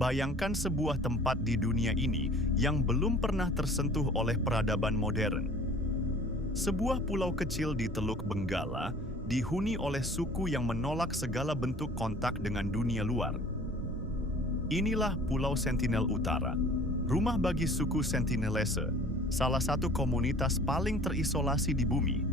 bayangkan sebuah tempat di dunia ini yang belum pernah tersentuh oleh peradaban modern. Sebuah pulau kecil di Teluk Benggala dihuni oleh suku yang menolak segala bentuk kontak dengan dunia luar. Inilah Pulau Sentinel Utara, rumah bagi suku Sentinelese, salah satu komunitas paling terisolasi di bumi.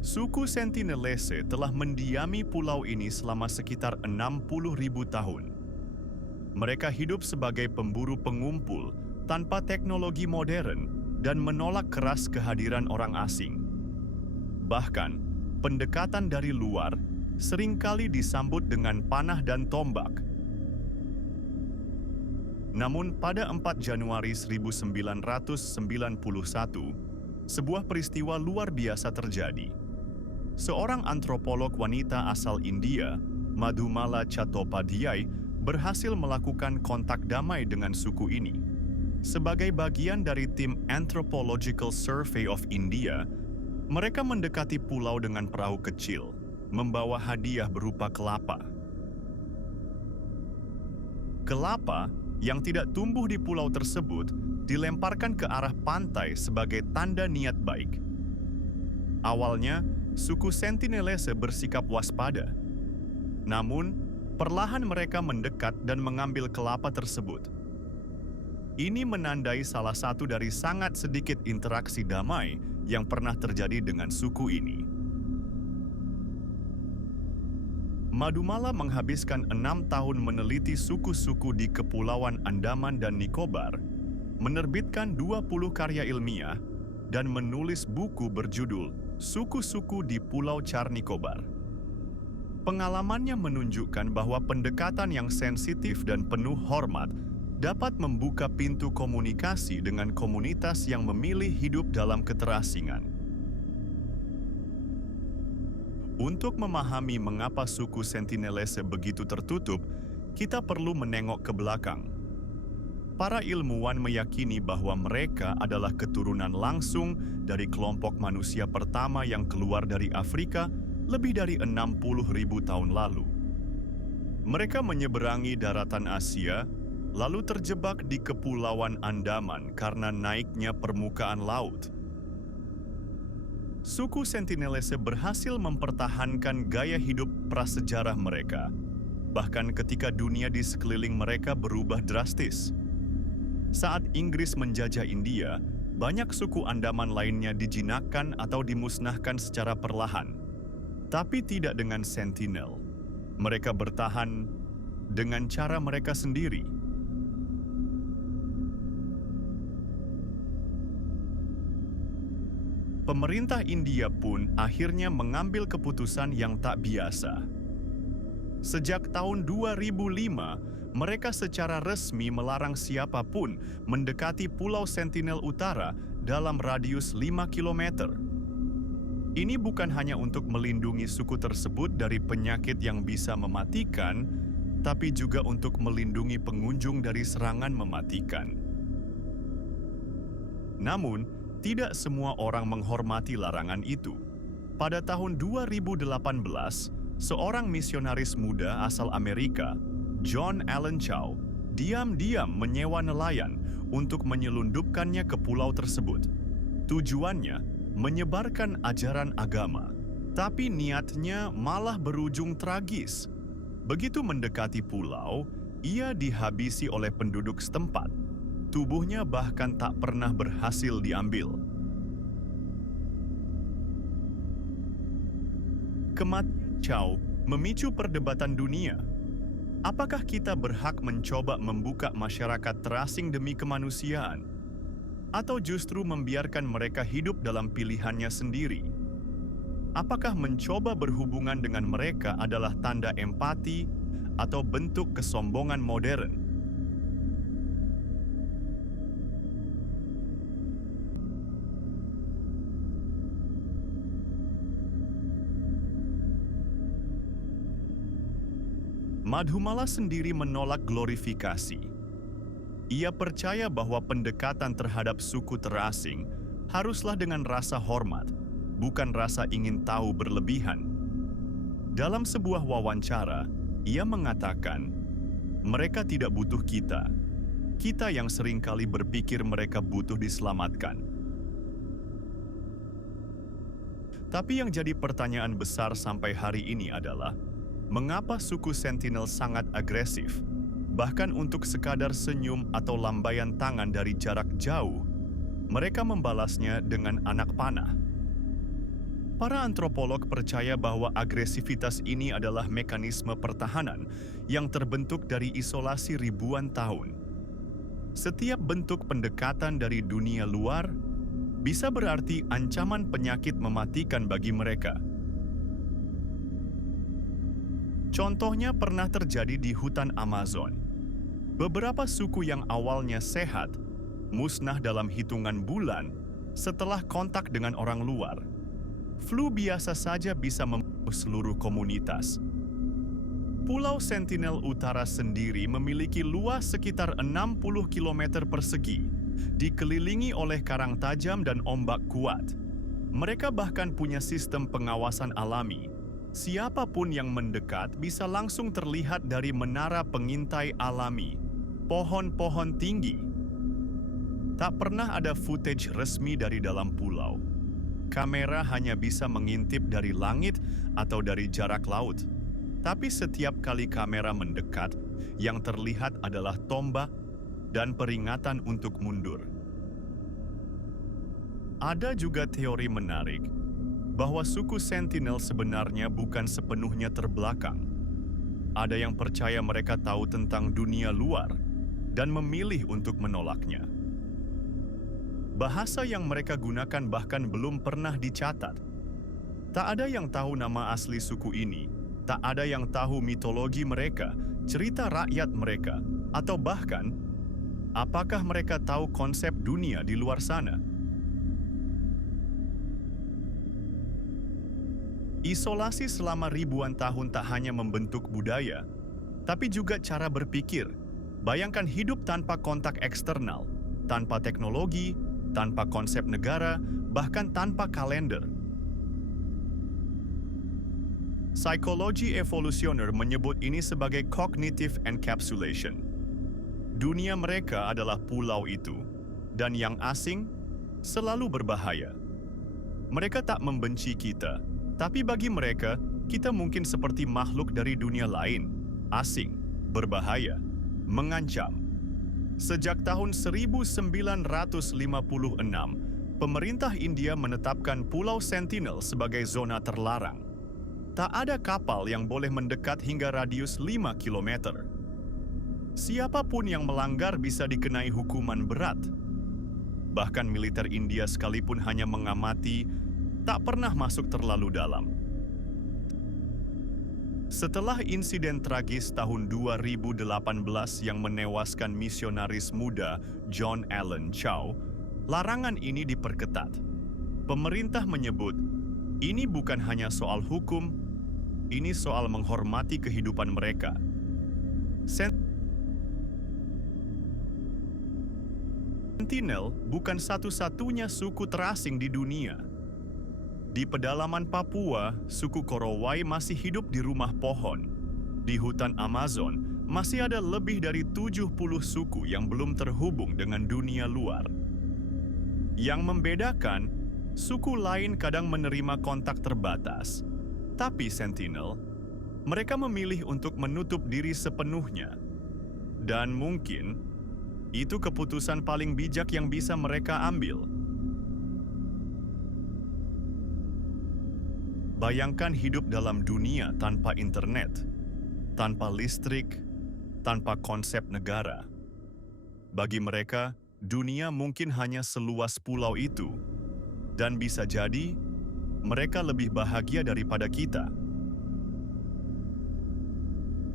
Suku Sentinelese telah mendiami pulau ini selama sekitar 60.000 tahun. Mereka hidup sebagai pemburu pengumpul tanpa teknologi modern dan menolak keras kehadiran orang asing. Bahkan, pendekatan dari luar seringkali disambut dengan panah dan tombak. Namun pada 4 Januari 1991, sebuah peristiwa luar biasa terjadi. Seorang antropolog wanita asal India, Madhumala Chattopadhyay, berhasil melakukan kontak damai dengan suku ini. Sebagai bagian dari tim Anthropological Survey of India, mereka mendekati pulau dengan perahu kecil, membawa hadiah berupa kelapa. Kelapa yang tidak tumbuh di pulau tersebut dilemparkan ke arah pantai sebagai tanda niat baik. Awalnya, suku Sentinelese bersikap waspada. Namun, perlahan mereka mendekat dan mengambil kelapa tersebut. Ini menandai salah satu dari sangat sedikit interaksi damai yang pernah terjadi dengan suku ini. Madhumala menghabiskan 6 tahun meneliti suku-suku di Kepulauan Andaman dan Nicobar, menerbitkan 20 karya ilmiah, dan menulis buku berjudul Suku-suku di Pulau Char Nicobar. Pengalamannya menunjukkan bahwa pendekatan yang sensitif dan penuh hormat dapat membuka pintu komunikasi dengan komunitas yang memilih hidup dalam keterasingan. Untuk memahami mengapa suku Sentinelese begitu tertutup, kita perlu menengok ke belakang. Para ilmuwan meyakini bahwa mereka adalah keturunan langsung dari kelompok manusia pertama yang keluar dari Afrika lebih dari 60.000 tahun lalu. Mereka menyeberangi daratan Asia, lalu terjebak di Kepulauan Andaman karena naiknya permukaan laut. Suku Sentinelese berhasil mempertahankan gaya hidup prasejarah mereka, bahkan ketika dunia di sekeliling mereka berubah drastis. Saat Inggris menjajah India, banyak suku Andaman lainnya dijinakkan atau dimusnahkan secara perlahan. Tapi tidak dengan Sentinel. Mereka bertahan dengan cara mereka sendiri. Pemerintah India pun akhirnya mengambil keputusan yang tak biasa. Sejak tahun 2005, mereka secara resmi melarang siapapun mendekati Pulau Sentinel Utara dalam radius 5 km. Ini bukan hanya untuk melindungi suku tersebut dari penyakit yang bisa mematikan, tapi juga untuk melindungi pengunjung dari serangan mematikan. Namun, tidak semua orang menghormati larangan itu. Pada tahun 2018, seorang misionaris muda asal Amerika, John Allen Chau, diam-diam menyewa nelayan untuk menyelundupkannya ke pulau tersebut. Tujuannya, menyebarkan ajaran agama. Tapi niatnya malah berujung tragis. Begitu mendekati pulau, ia dihabisi oleh penduduk setempat. Tubuhnya bahkan tak pernah berhasil diambil. Kematian Chau memicu perdebatan dunia. Apakah kita berhak mencoba membuka masyarakat terasing demi kemanusiaan? Atau justru membiarkan mereka hidup dalam pilihannya sendiri? Apakah mencoba berhubungan dengan mereka adalah tanda empati atau bentuk kesombongan modern? Madhumala sendiri menolak glorifikasi. Ia percaya bahwa pendekatan terhadap suku terasing haruslah dengan rasa hormat, bukan rasa ingin tahu berlebihan. Dalam sebuah wawancara, Ia mengatakan, mereka tidak butuh kita. Kita yang seringkali berpikir mereka butuh diselamatkan. Tapi yang jadi pertanyaan besar sampai hari ini adalah, mengapa suku Sentinel sangat agresif? Bahkan untuk sekadar senyum atau lambaian tangan dari jarak jauh, mereka membalasnya dengan anak panah. Para antropolog percaya bahwa agresivitas ini adalah mekanisme pertahanan yang terbentuk dari isolasi ribuan tahun. Setiap bentuk pendekatan dari dunia luar bisa berarti ancaman penyakit mematikan bagi mereka. Contohnya pernah terjadi di hutan Amazon. Beberapa suku yang awalnya sehat musnah dalam hitungan bulan setelah kontak dengan orang luar. Flu biasa saja bisa membunuh seluruh komunitas. Pulau Sentinel Utara sendiri memiliki luas sekitar 60 km persegi, dikelilingi oleh karang tajam dan ombak kuat. Mereka bahkan punya sistem pengawasan alami. Siapapun yang mendekat bisa langsung terlihat dari menara pengintai alami, pohon-pohon tinggi. Tak pernah ada footage resmi dari dalam pulau. Kamera hanya bisa mengintip dari langit atau dari jarak laut. Tapi setiap kali kamera mendekat, yang terlihat adalah tombak dan peringatan untuk mundur. Ada juga teori menarik bahwa suku Sentinel sebenarnya bukan sepenuhnya terbelakang. Ada yang percaya mereka tahu tentang dunia luar dan memilih untuk menolaknya. Bahasa yang mereka gunakan bahkan belum pernah dicatat. Tak ada yang tahu nama asli suku ini, tak ada yang tahu mitologi mereka, cerita rakyat mereka, atau bahkan, apakah mereka tahu konsep dunia di luar sana? Isolasi selama ribuan tahun tak hanya membentuk budaya, tapi juga cara berpikir. Bayangkan hidup tanpa kontak eksternal, tanpa teknologi, tanpa konsep negara, bahkan tanpa kalender. Psikologi evolusioner menyebut ini sebagai cognitive encapsulation. Dunia mereka adalah pulau itu, dan yang asing selalu berbahaya. Mereka tak membenci kita, tapi bagi mereka, kita mungkin seperti makhluk dari dunia lain, asing, berbahaya, mengancam. Sejak tahun 1956, pemerintah India menetapkan Pulau Sentinel sebagai zona terlarang. Tak ada kapal yang boleh mendekat hingga radius 5 km. Siapapun yang melanggar bisa dikenai hukuman berat. Bahkan militer India sekalipun hanya mengamati, tak pernah masuk terlalu dalam. Setelah insiden tragis tahun 2018 yang menewaskan misionaris muda John Allen Chau, larangan ini diperketat. Pemerintah menyebut, ini bukan hanya soal hukum, ini soal menghormati kehidupan mereka. Sentinel bukan satu-satunya suku terasing di dunia. Di pedalaman Papua, suku Korowai masih hidup di rumah pohon. Di hutan Amazon, masih ada lebih dari 70 suku yang belum terhubung dengan dunia luar. Yang membedakan, suku lain kadang menerima kontak terbatas. Tapi Sentinel, mereka memilih untuk menutup diri sepenuhnya. Dan mungkin, itu keputusan paling bijak yang bisa mereka ambil. Bayangkan hidup dalam dunia tanpa internet, tanpa listrik, tanpa konsep negara. Bagi mereka, dunia mungkin hanya seluas pulau itu, dan bisa jadi mereka lebih bahagia daripada kita.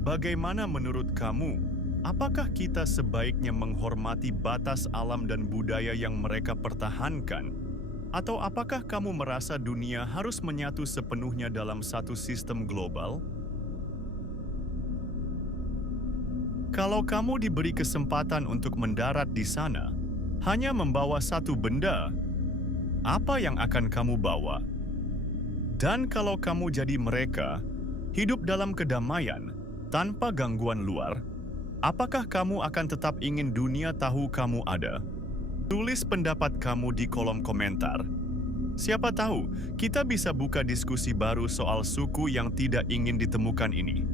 Bagaimana menurut kamu? Apakah kita sebaiknya menghormati batas alam dan budaya yang mereka pertahankan? Atau apakah kamu merasa dunia harus menyatu sepenuhnya dalam satu sistem global? Kalau kamu diberi kesempatan untuk mendarat di sana, hanya membawa satu benda, apa yang akan kamu bawa? Dan kalau kamu jadi mereka, hidup dalam kedamaian, Tanpa gangguan luar, apakah kamu akan tetap ingin dunia tahu kamu ada? Tulis pendapat kamu di kolom komentar. Siapa tahu, kita bisa buka diskusi baru soal suku yang tidak ingin ditemukan ini.